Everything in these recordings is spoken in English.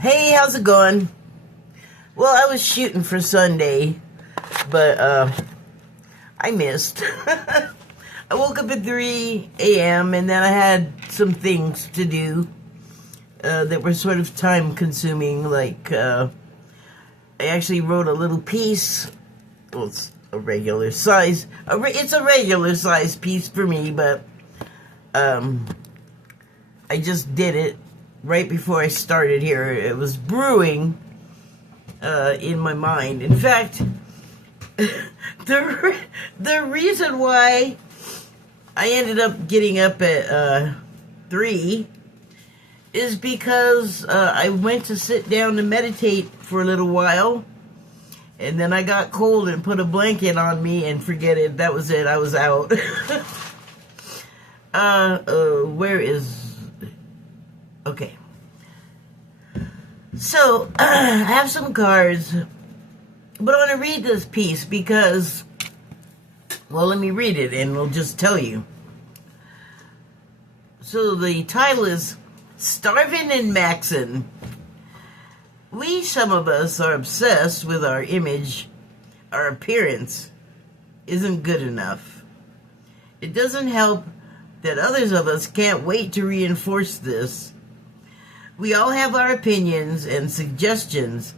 Hey, how's it going? Well, I was shooting for Sunday, but I missed. I woke up at 3 a.m. and then I had some things to do that were sort of time consuming. Like, I actually wrote a little piece. Well, it's a regular size. It's a regular size piece for me, but I just did it right before I started here. It was brewing in my mind. In fact, the reason why I ended up getting up at 3 is because I went to sit down to meditate for a little while, and then I got cold and put a blanket on me and forget it. That was it. I was out. Where is... Okay. So, I have some cards, but I want to read this piece because, well, let me read it and I'll just tell you. So the title is Starvin' and Maxin'. Some of us are obsessed with our image. Our appearance isn't good enough. It doesn't help that others of us can't wait to reinforce this. We all have our opinions and suggestions,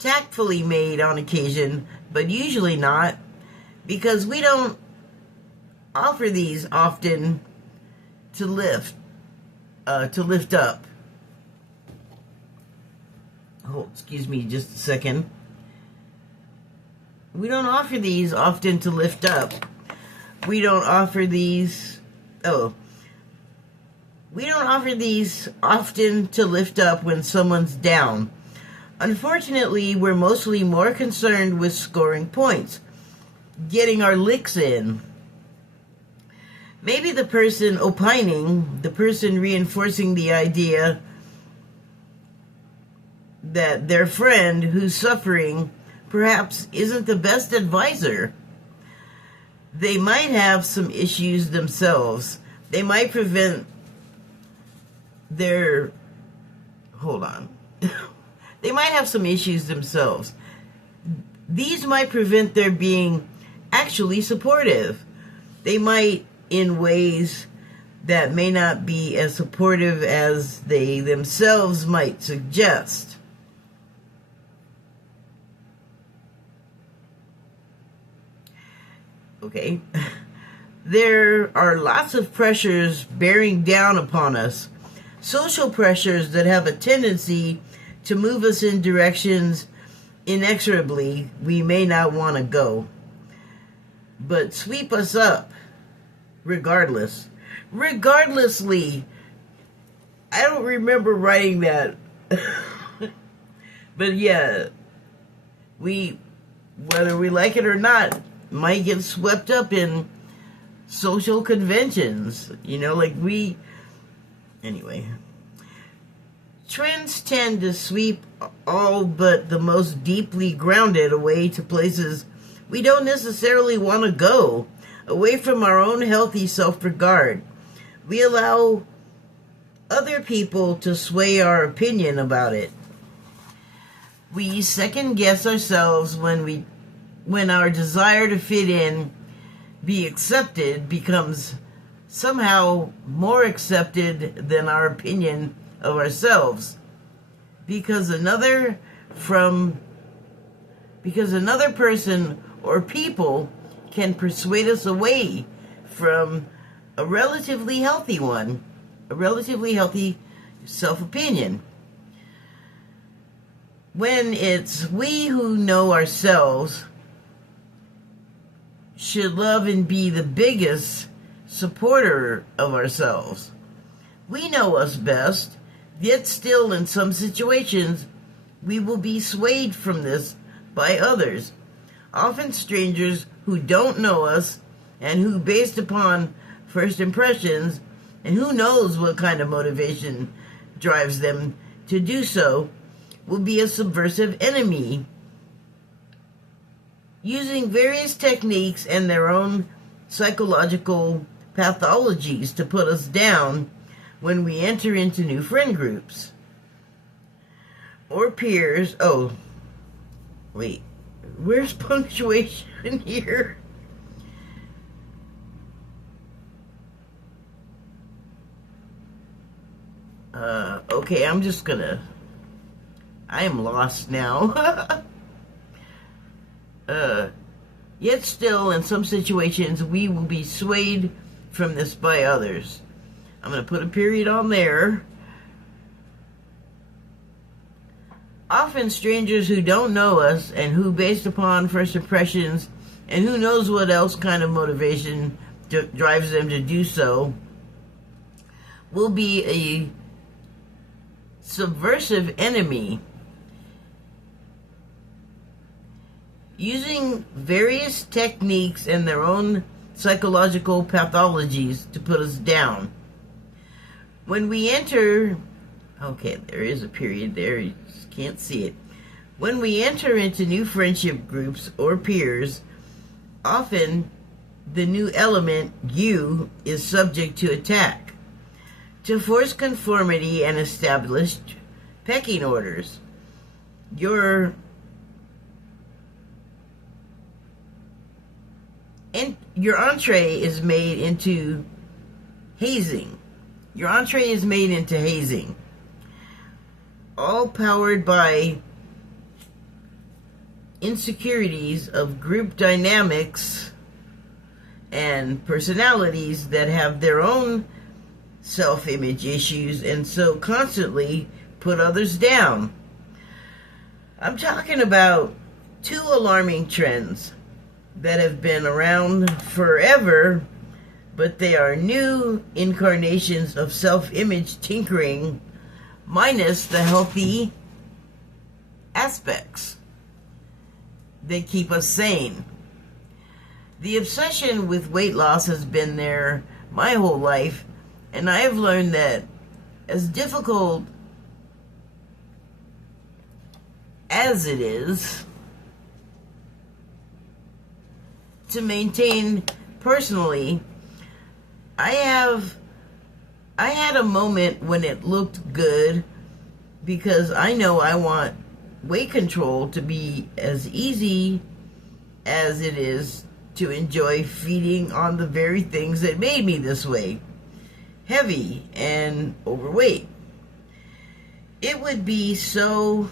tactfully made on occasion, but usually not, because we don't offer these often to lift up. Oh, excuse me just a second. We don't offer these often to lift up. We don't offer these often to lift up when someone's down. Unfortunately, we're mostly more concerned with scoring points, getting our licks in. Maybe the person opining, the person reinforcing the idea that their friend who's suffering perhaps isn't the best advisor. They might have some issues themselves. They might prevent their... Hold on. They might have some issues themselves. These might prevent their being actually supportive. They might, in ways that may not be as supportive as they themselves might suggest. Okay. There are lots of pressures bearing down upon us. Social pressures that have a tendency to move us in directions inexorably we may not want to go, but sweep us up regardlessly. I don't remember writing that. But yeah, whether we like it or not, might get swept up in social conventions, anyway. Trends tend to sweep all but the most deeply grounded away to places we don't necessarily want to go, away from our own healthy self-regard. We allow other people to sway our opinion about it. We second-guess ourselves when our desire to fit in, be accepted, becomes somehow more accepted than our opinion of ourselves, because another person or people can persuade us away from a relatively healthy self-opinion. When it's we who know ourselves should love and be the biggest supporter of ourselves. We know us best, yet still in some situations we will be swayed from this by others, often strangers who don't know us and who, based upon first impressions, and who knows what kind of motivation drives them to do so, will be a subversive enemy, using various techniques and their own psychological pathologies to put us down when we enter into new friend groups. or peers. Oh, wait. Where's punctuation here? Okay, I am lost now. Yet still, in some situations, we will be swayed from this by others. I'm going to put a period on there. Often strangers who don't know us and who, based upon first impressions and who knows what else kind of motivation drives them to do so, will be a subversive enemy, using various techniques and their own psychological pathologies to put us down. When we enter, okay, there is a period there, you just can't see it. When we enter into new friendship groups or peers, often the new element, you, is subject to attack, to force conformity and established pecking orders. Your entree is made into hazing. Your entree is made into hazing. All powered by insecurities of group dynamics and personalities that have their own self-image issues and so constantly put others down. I'm talking about two alarming trends that have been around forever, but they are new incarnations of self-image tinkering minus the healthy aspects. They keep us sane. The obsession with weight loss has been there my whole life, and I have learned that as difficult as it is to maintain personally, I had a moment when it looked good because I know I want weight control to be as easy as it is to enjoy feeding on the very things that made me this way, heavy and overweight. It would be so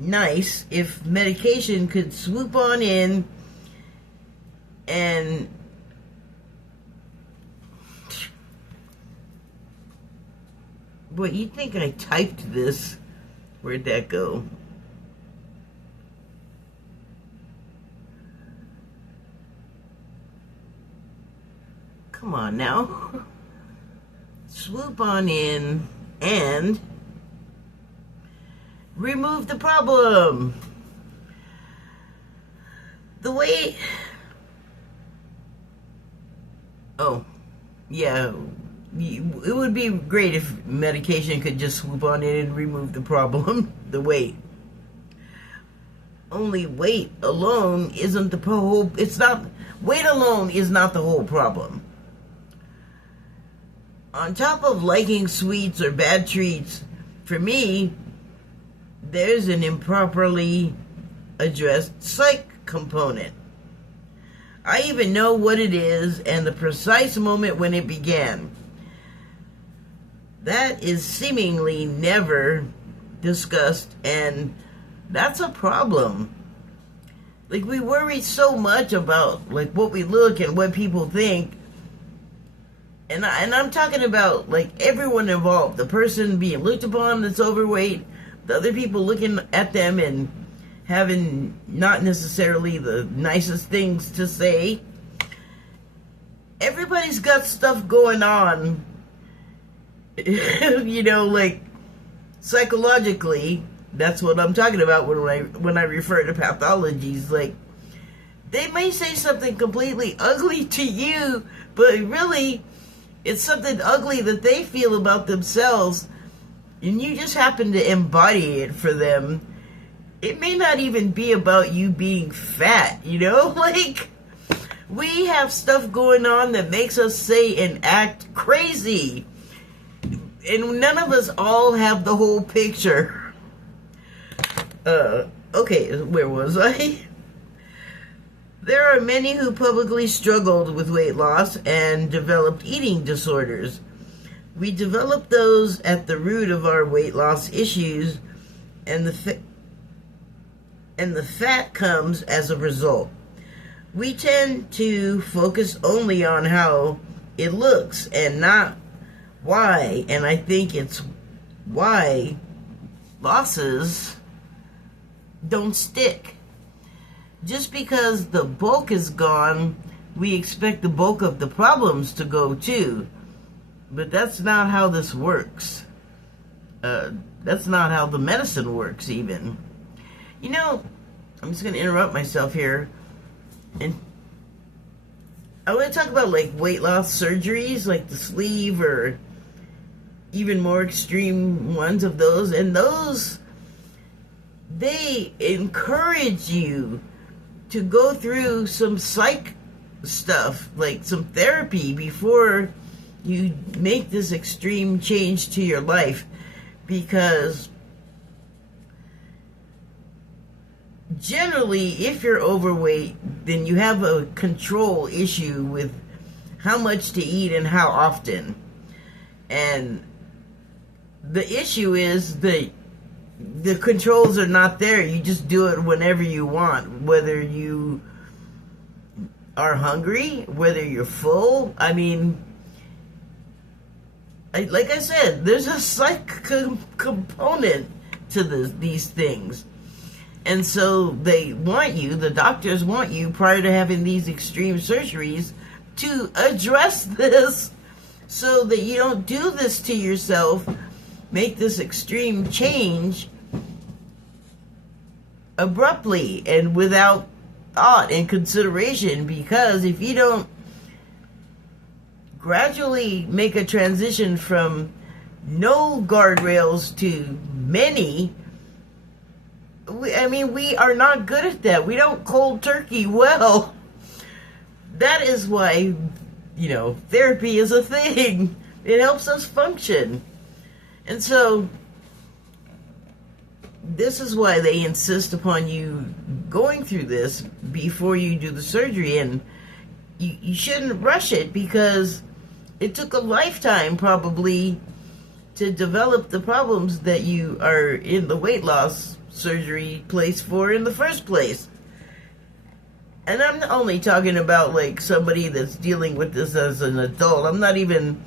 nice if medication could swoop on in and boy, you'd think I typed this. Where'd that go? Come on now. Swoop on in and remove the problem. The way... Oh, yeah. It would be great if medication could just swoop on in and remove the problem, the weight. Only weight alone isn't the whole... Weight alone is not the whole problem. On top of liking sweets or bad treats, for me, there's an improperly addressed psych component. I even know what it is and the precise moment when it began. That is seemingly never discussed, and that's a problem. Like, we worry so much about like what we look and what people think. And I'm talking about like everyone involved, the person being looked upon that's overweight, the other people looking at them and having not necessarily the nicest things to say. Everybody's got stuff going on, you know, like psychologically. That's what I'm talking about when I refer to pathologies. Like, they may say something completely ugly to you, but really it's something ugly that they feel about themselves, and you just happen to embody it for them. It may not even be about you being fat, you know? Like, we have stuff going on that makes us say and act crazy. And none of us all have the whole picture. Okay, where was I? There are many who publicly struggled with weight loss and developed eating disorders. We develop those at the root of our weight loss issues, and the fat comes as a result. We tend to focus only on how it looks and not why, and I think it's why losses don't stick. Just because the bulk is gone, we expect the bulk of the problems to go too. But that's not how this works. That's not how the medicine works even. You know, I'm just going to interrupt myself here. And I want to talk about like weight loss surgeries, like the sleeve or even more extreme ones of those. And those, they encourage you to go through some psych stuff, like some therapy, before you make this extreme change to your life. Because generally, if you're overweight, then you have a control issue with how much to eat and how often. And the issue is that the controls are not there. You just do it whenever you want, whether you are hungry, whether you're full. I mean, like I said, there's a psych component to these things. And so they want you, the doctors want you, prior to having these extreme surgeries, to address this so that you don't do this to yourself, make this extreme change abruptly and without thought and consideration. Because if you don't gradually make a transition from no guardrails to many, we are not good at that. We don't cold turkey well. That is why, therapy is a thing. It helps us function. And so, this is why they insist upon you going through this before you do the surgery. And you shouldn't rush it, because it took a lifetime probably to develop the problems that you are in the weight loss surgery place for in the first place. And I'm only talking about like somebody that's dealing with this as an adult. I'm not even...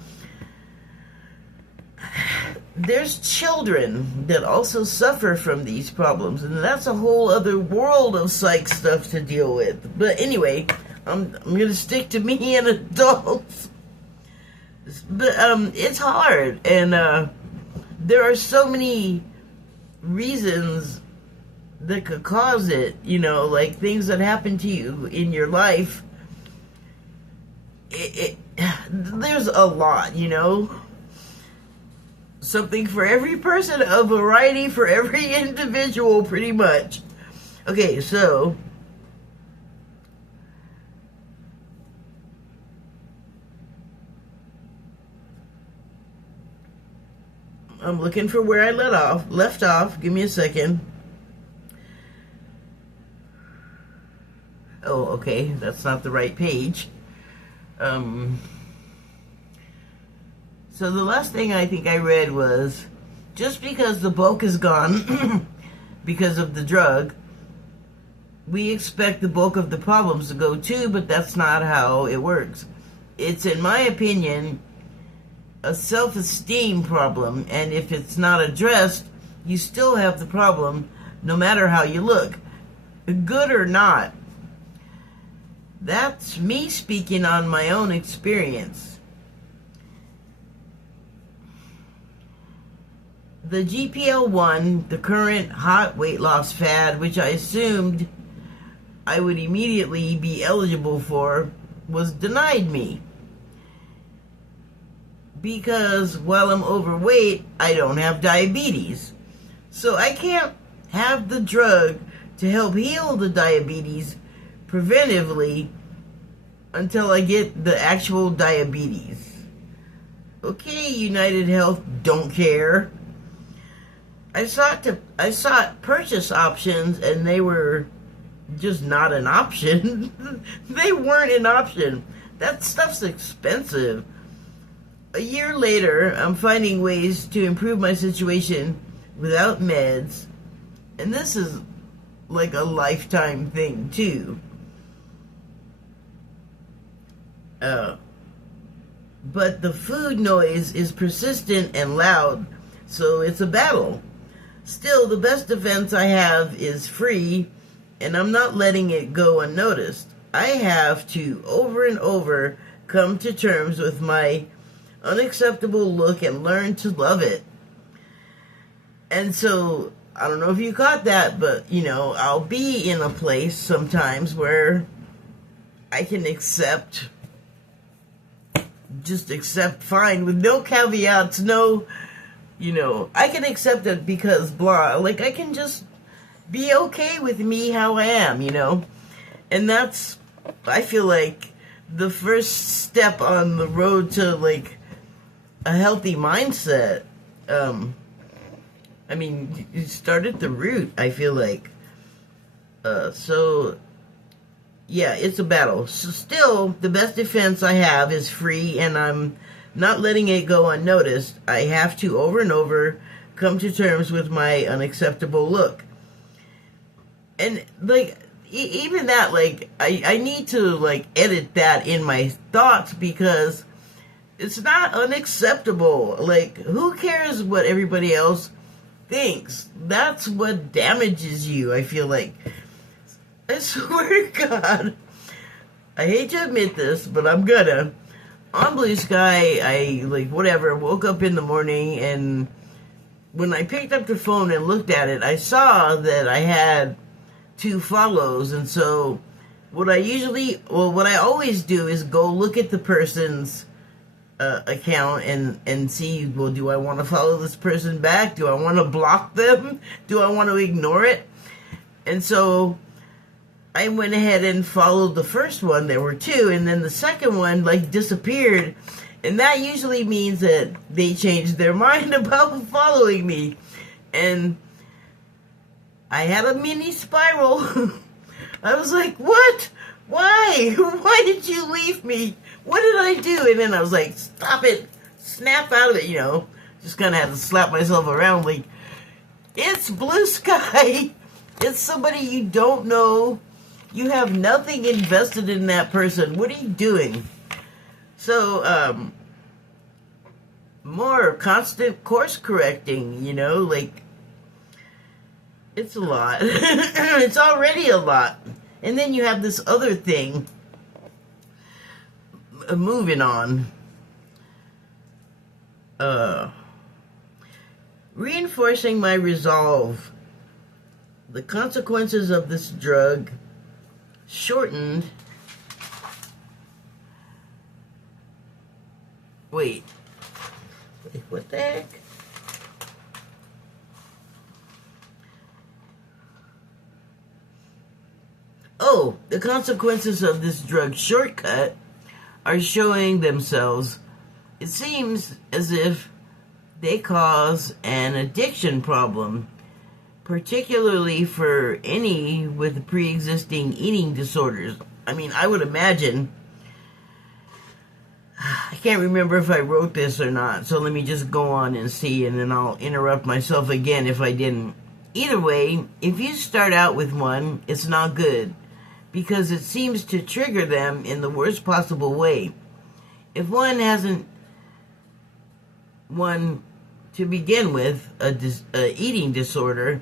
There's children that also suffer from these problems, and that's a whole other world of psych stuff to deal with. But anyway, I'm going to stick to me and adults. But it's hard, and there are so many reasons that could cause it, like things that happen to you in your life. There's a lot, something for every person, a variety for every individual, pretty much. Okay, so I'm looking for where I left off. Give me a second. Oh, okay, that's not the right page. So the last thing I think I read was, just because the bulk is gone because of the drug, we expect the bulk of the problems to go too, but that's not how it works. It's, in my opinion, a self-esteem problem, and if it's not addressed, you still have the problem no matter how you look, good or not. That's me speaking on my own experience. The GLP-1, the current hot weight loss fad, which I assumed I would immediately be eligible for, was denied me. Because while I'm overweight, I don't have diabetes. So I can't have the drug to help heal the diabetes preventively until I get the actual diabetes. Okay, United Health don't care. I sought purchase options and they were just not an option. They weren't an option. That stuff's expensive. A year later, I'm finding ways to improve my situation without meds, and this is like a lifetime thing too. But the food noise is persistent and loud, so it's a battle. Still, the best defense I have is free, and I'm not letting it go unnoticed. I have to, over and over, come to terms with my unacceptable look and learn to love it. And so, I don't know if you caught that, but, I'll be in a place sometimes where I can just accept fine with no caveats, I can accept it because blah, like I can just be okay with me how I am, and that's, I feel like, the first step on the road to like a healthy mindset. You start at the root, I feel like. So yeah, it's a battle. So still, the best defense I have is free, and I'm not letting it go unnoticed. I have to, over and over, come to terms with my unacceptable look. And, like, even that, like, I need to, like, edit that in my thoughts because it's not unacceptable. Like, who cares what everybody else thinks? That's what damages you, I feel like. I swear to God, I hate to admit this, but I'm gonna. On Blue Sky, I, woke up in the morning, and when I picked up the phone and looked at it, I saw that I had 2 follows, and so what I always do is go look at the person's account and see, well, do I want to follow this person back? Do I want to block them? Do I want to ignore it? And so I went ahead and followed the first one. There were 2, and then the second one disappeared, and that usually means that they changed their mind about following me. And I had a mini spiral. I was like, what? Why? Why did you leave me? What did I do? And then I was like, stop it. Snap out of it, Just kind of had to slap myself around like, it's Blue Sky. It's somebody you don't know. You have nothing invested in that person. What are you doing? So, more constant course correcting, it's a lot. It's already a lot. And then you have this other thing. Moving on. Reinforcing my resolve. The consequences of this drug shortened. Wait, what the heck? Oh, the consequences of this drug shortcut are showing themselves. It seems as if they cause an addiction problem, particularly for any with pre-existing eating disorders. I would imagine, I can't remember if I wrote this or not, so let me just go on and see, and then I'll interrupt myself again if I didn't. Either way, if you start out with one, it's not good, because it seems to trigger them in the worst possible way. If one hasn't one to begin with, a eating disorder,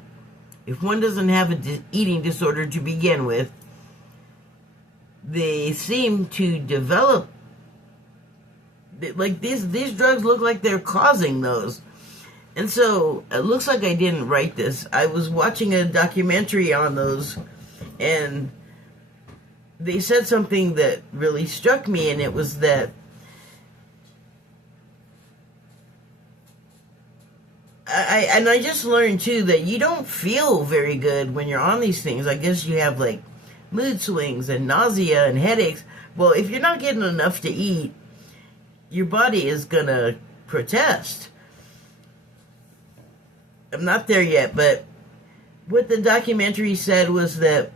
if one doesn't have an eating disorder to begin with, they seem to develop, like these drugs look like they're causing those. And so, it looks like I didn't write this. I was watching a documentary on those, and they said something that really struck me, and it was that I just learned too that you don't feel very good when you're on these things. I guess you have like mood swings and nausea and headaches. Well, if you're not getting enough to eat, your body is gonna protest. I'm not there yet, but what the documentary said was that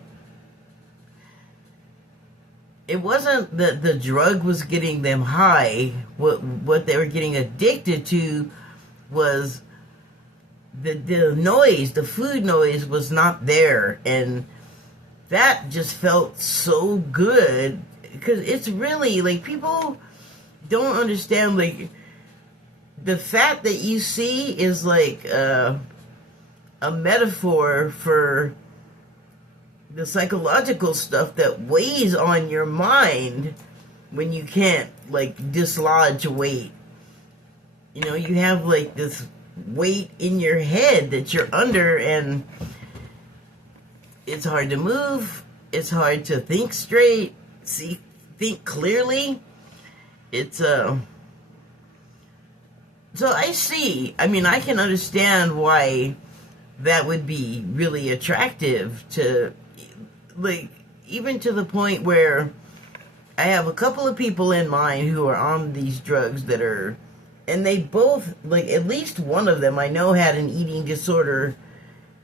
it wasn't that the drug was getting them high. What they were getting addicted to was the noise. The food noise was not there, and that just felt so good, because it's really like, people don't understand, like, the fat that you see is like a metaphor for the psychological stuff that weighs on your mind when you can't, like, dislodge weight. You know, you have, like, this weight in your head that you're under, and it's hard to move. It's hard to think straight, think clearly. It's, so I mean, I can understand why that would be really attractive to, like, even to the point where I have a couple of people in mind who are on these drugs that are, and they both, like, at least one of them I know had an eating disorder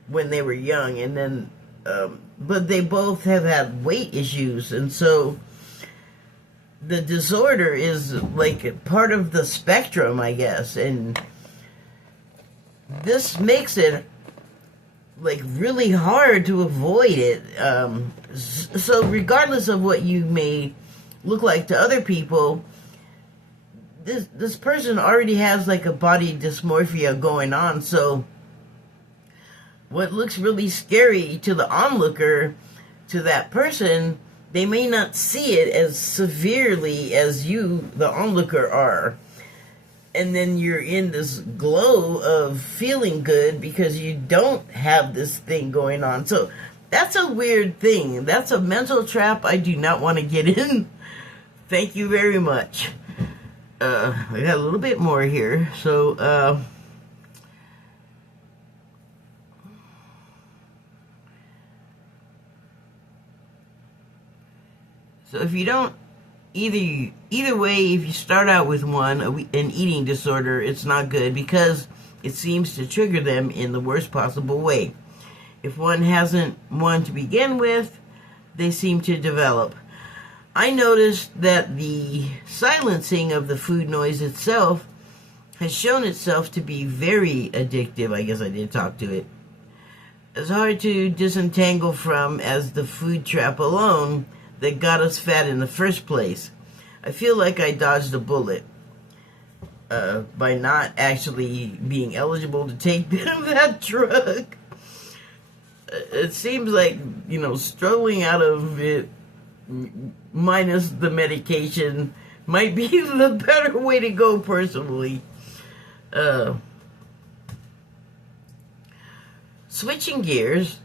when they were young, and then, but they both have had weight issues, and so the disorder is, like, part of the spectrum, I guess, and this makes it, like, really hard to avoid it. So regardless of what you may look like to other people, this person already has, like, a body dysmorphia going on, so what looks really scary to the onlooker, to that person, they may not see it as severely as you, the onlooker, are. And then you're in this glow of feeling good because you don't have this thing going on. So that's a weird thing. That's a mental trap I do not want to get in. Thank you very much. I got a little bit more here. So if you don't, either way, if you start out with an eating disorder, it's not good because it seems to trigger them in the worst possible way. If one hasn't one to begin with, they seem to develop. I noticed that the silencing of the food noise itself has shown itself to be very addictive. I guess I did talk to it. It's hard to disentangle from as the food trap alone that got us fat in the first place. I feel like I dodged a bullet by not actually being eligible to take that drug. It seems like, struggling out of it minus the medication might be the better way to go, personally. Switching gears,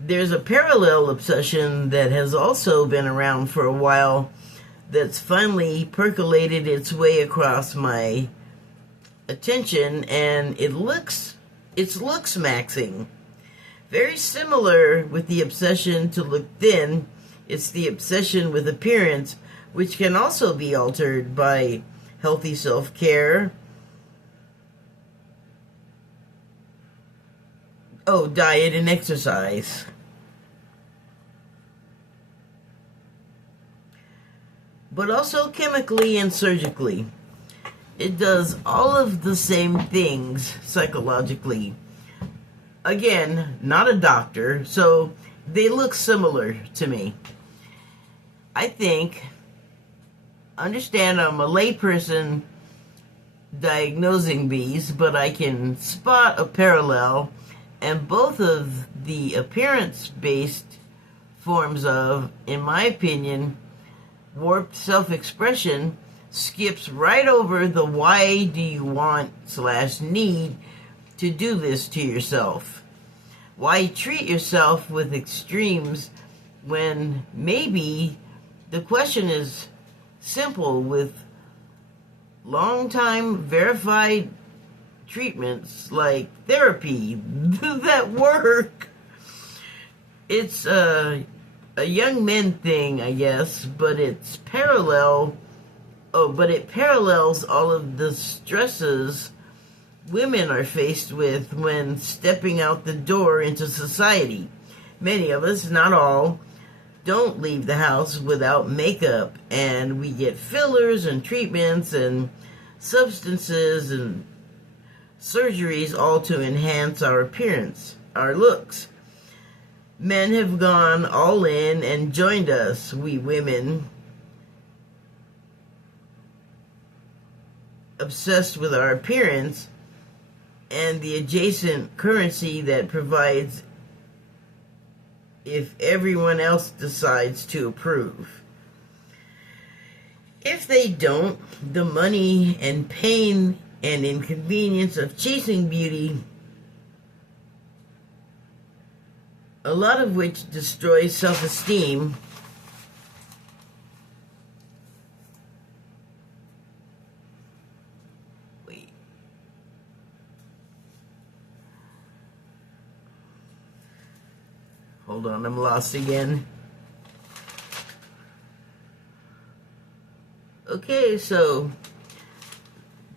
there's a parallel obsession that has also been around for a while that's finally percolated its way across my attention, and it's looks maxing. Very similar with the obsession to look thin, it's the obsession with appearance, which can also be altered by healthy self-care. Diet and exercise. But also chemically and surgically. It does all of the same things psychologically. Again, not a doctor, so they look similar to me. I think, understand I'm a layperson diagnosing these, but I can spot a parallel, and both of the appearance-based forms of, in my opinion, warped self-expression skips right over the why do you want/need to do this to yourself. Why treat yourself with extremes when maybe the question is simple with long-time verified treatments like therapy that work. It's a young men thing, I guess, but it's parallel Oh, but it parallels all of the stresses women are faced with when stepping out the door into society. Many of us, not all, don't leave the house without makeup, and we get fillers and treatments and substances and surgeries, all to enhance our appearance, our looks. Men have gone all in and joined us, we women, obsessed with our appearance and the adjacent currency that provides if everyone else decides to approve. If they don't, the money and pain and inconvenience of chasing beauty, a lot of which destroys self-esteem, hold on, I'm lost again. Okay, so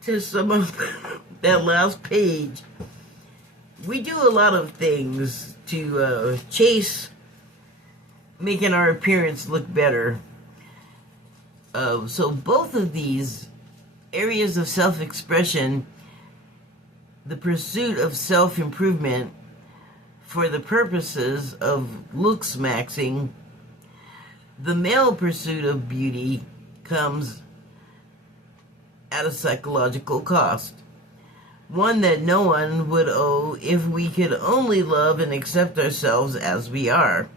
to sum up that last page, we do a lot of things to chase making our appearance look better. So both of these areas of self-expression, the pursuit of self-improvement for the purposes of looks maxing, the male pursuit of beauty comes at a psychological cost. One that no one would owe if we could only love and accept ourselves as we are,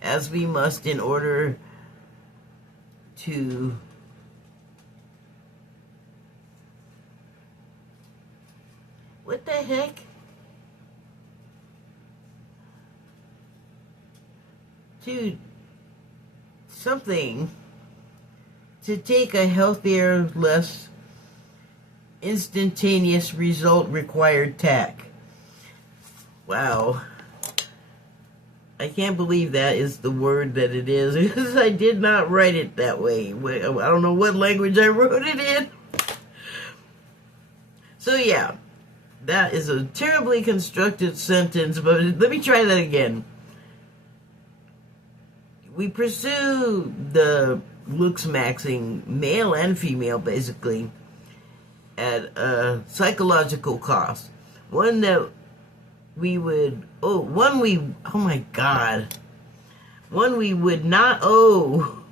as we must in order to what the heck? To something to take a healthier, less instantaneous result required tack. Wow. I can't believe that is the word that it is, because I did not write it that way. I don't know what language I wrote it in. So yeah, that is a terribly constructed sentence, but let me try that again. We pursue the looks maxing, male and female basically, at a psychological cost. One that we would, one we would not owe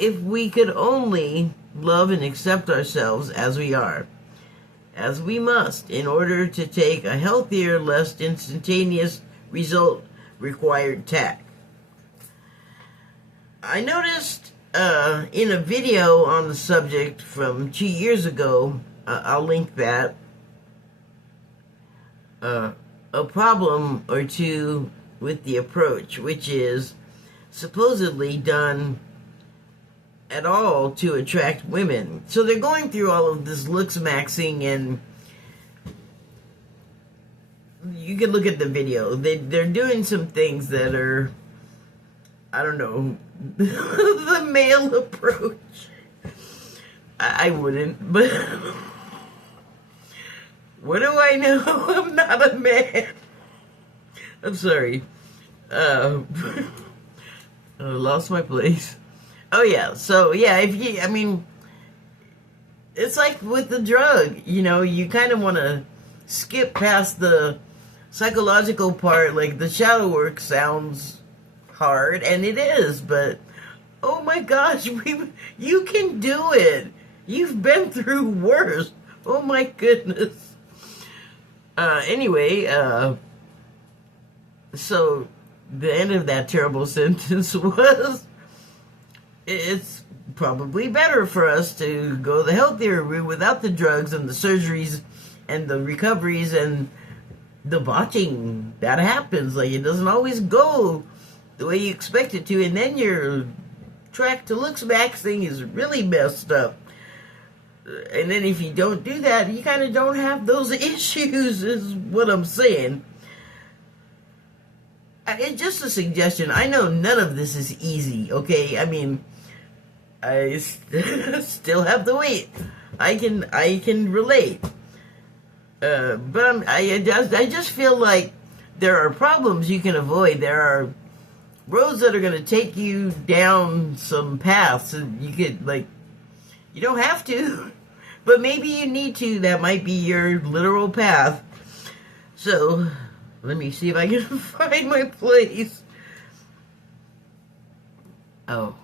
if we could only love and accept ourselves as we are, as we must, in order to take a healthier, less instantaneous result required tack. I noticed in a video on the subject from 2 years ago, I'll link that, a problem or two with the approach, which is supposedly done at all to attract women. So they're going through all of this looks maxing, and you can look at the video. They're doing some things that are, I don't know, the male approach. I wouldn't, but what do I know? I'm not a man. I'm sorry. I lost my place. Oh yeah, so yeah, it's like with the drug, you kind of want to skip past the psychological part. Like, the shadow work sounds hard, and it is, but oh my gosh, you can do it. You've been through worse. Oh my goodness. Anyway, so the end of that terrible sentence was, it's probably better for us to go the healthier route without the drugs and the surgeries and the recoveries and the botching that happens. Like, it doesn't always go the way you expect it to, and then your track to looks maxing is really messed up. And then if you don't do that, you kind of don't have those issues, is what I'm saying. It's just a suggestion. I know none of this is easy, okay? I mean, I still have the weight. I can relate. But I just feel like there are problems you can avoid. There are roads that are going to take you down some paths, and you could, like, you don't have to, but maybe you need to. That might be your literal path. So let me see if I can find my place. Oh,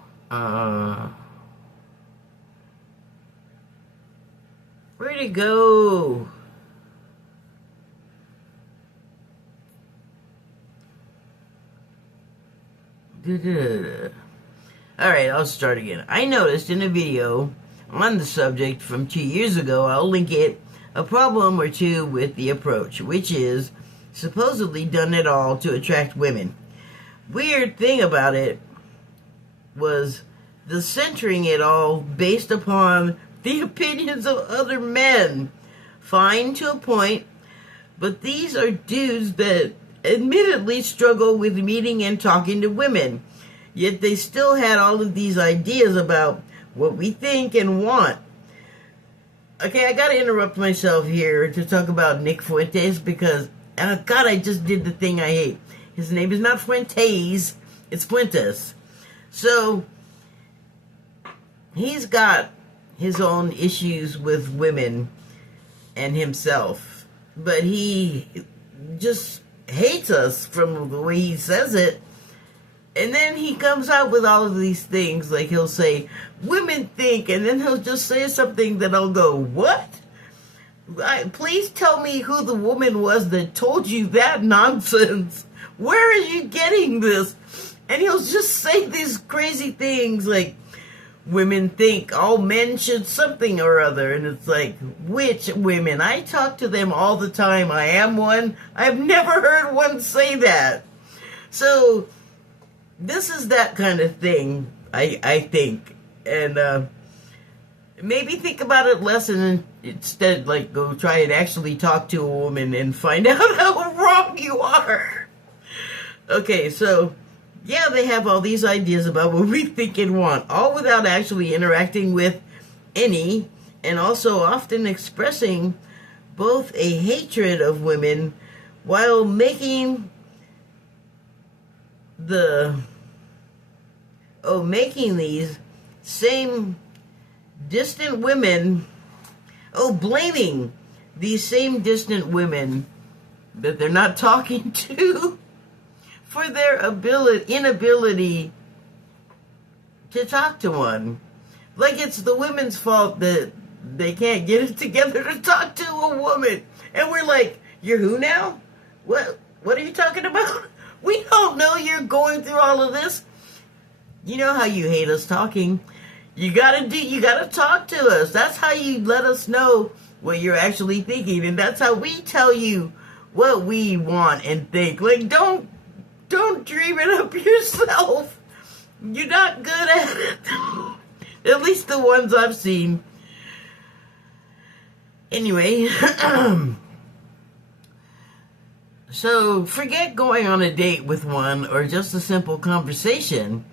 where'd it go? Alright, I'll start again. I noticed in a video on the subject from 2 years ago, I'll link it, a problem or two with the approach, which is supposedly done it all to attract women. Weird thing about it was the centering it all based upon the opinions of other men. Fine to a point, but these are dudes that admittedly struggle with meeting and talking to women, yet they still had all of these ideas about what we think and want. Okay, I gotta interrupt myself here to talk about Nick Fuentes because, God, I just did the thing I hate. His name is not Fuentes, it's Fuentes. So, he's got his own issues with women and himself, but he just hates us from the way he says it. And then he comes out with all of these things, like he'll say, women think, and then he'll just say something that I'll go, what? Please tell me who the woman was that told you that nonsense. Where are you getting this? And he'll just say these crazy things like, women think all men should something or other. And it's like, which women? I talk to them all the time. I am one. I've never heard one say that. So this is that kind of thing, I think. And maybe think about it less and instead, like, go try and actually talk to a woman and find out how wrong you are. Okay, so yeah, they have all these ideas about what we think and want, all without actually interacting with any, and also often expressing both a hatred of women while making these same distant women, blaming these same distant women that they're not talking to for their inability to talk to one. Like it's the women's fault that they can't get it together to talk to a woman. And we're like, you're who now? What are you talking about? We don't know you're going through all of this. You know how you hate us talking. You gotta talk to us. That's how you let us know what you're actually thinking, and that's how we tell you what we want and think. Like, don't dream it up yourself. You're not good at it. At least the ones I've seen. Anyway, so forget going on a date with one or just a simple conversation.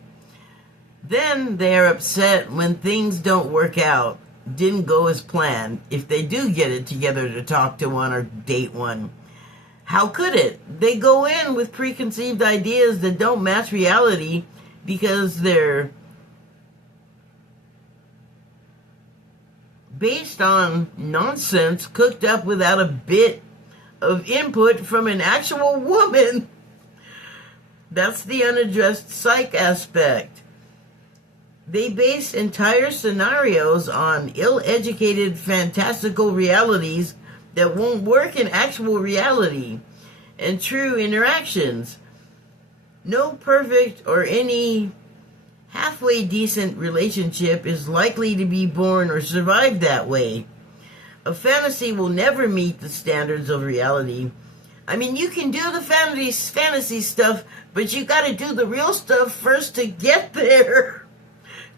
Then they're upset when things don't work out, didn't go as planned, if they do get it together to talk to one or date one. How could it? They go in with preconceived ideas that don't match reality because they're based on nonsense cooked up without a bit of input from an actual woman. That's the unaddressed psych aspect. They base entire scenarios on ill-educated, fantastical realities that won't work in actual reality and true interactions. No perfect or any halfway decent relationship is likely to be born or survive that way. A fantasy will never meet the standards of reality. I mean, you can do the fantasy stuff, but you gotta do the real stuff first to get there.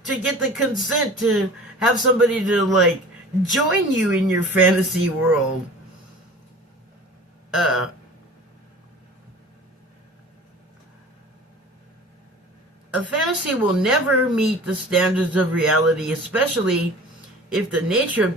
To get the consent to have somebody to, like, join you in your fantasy world. A fantasy will never meet the standards of reality, especially if the nature of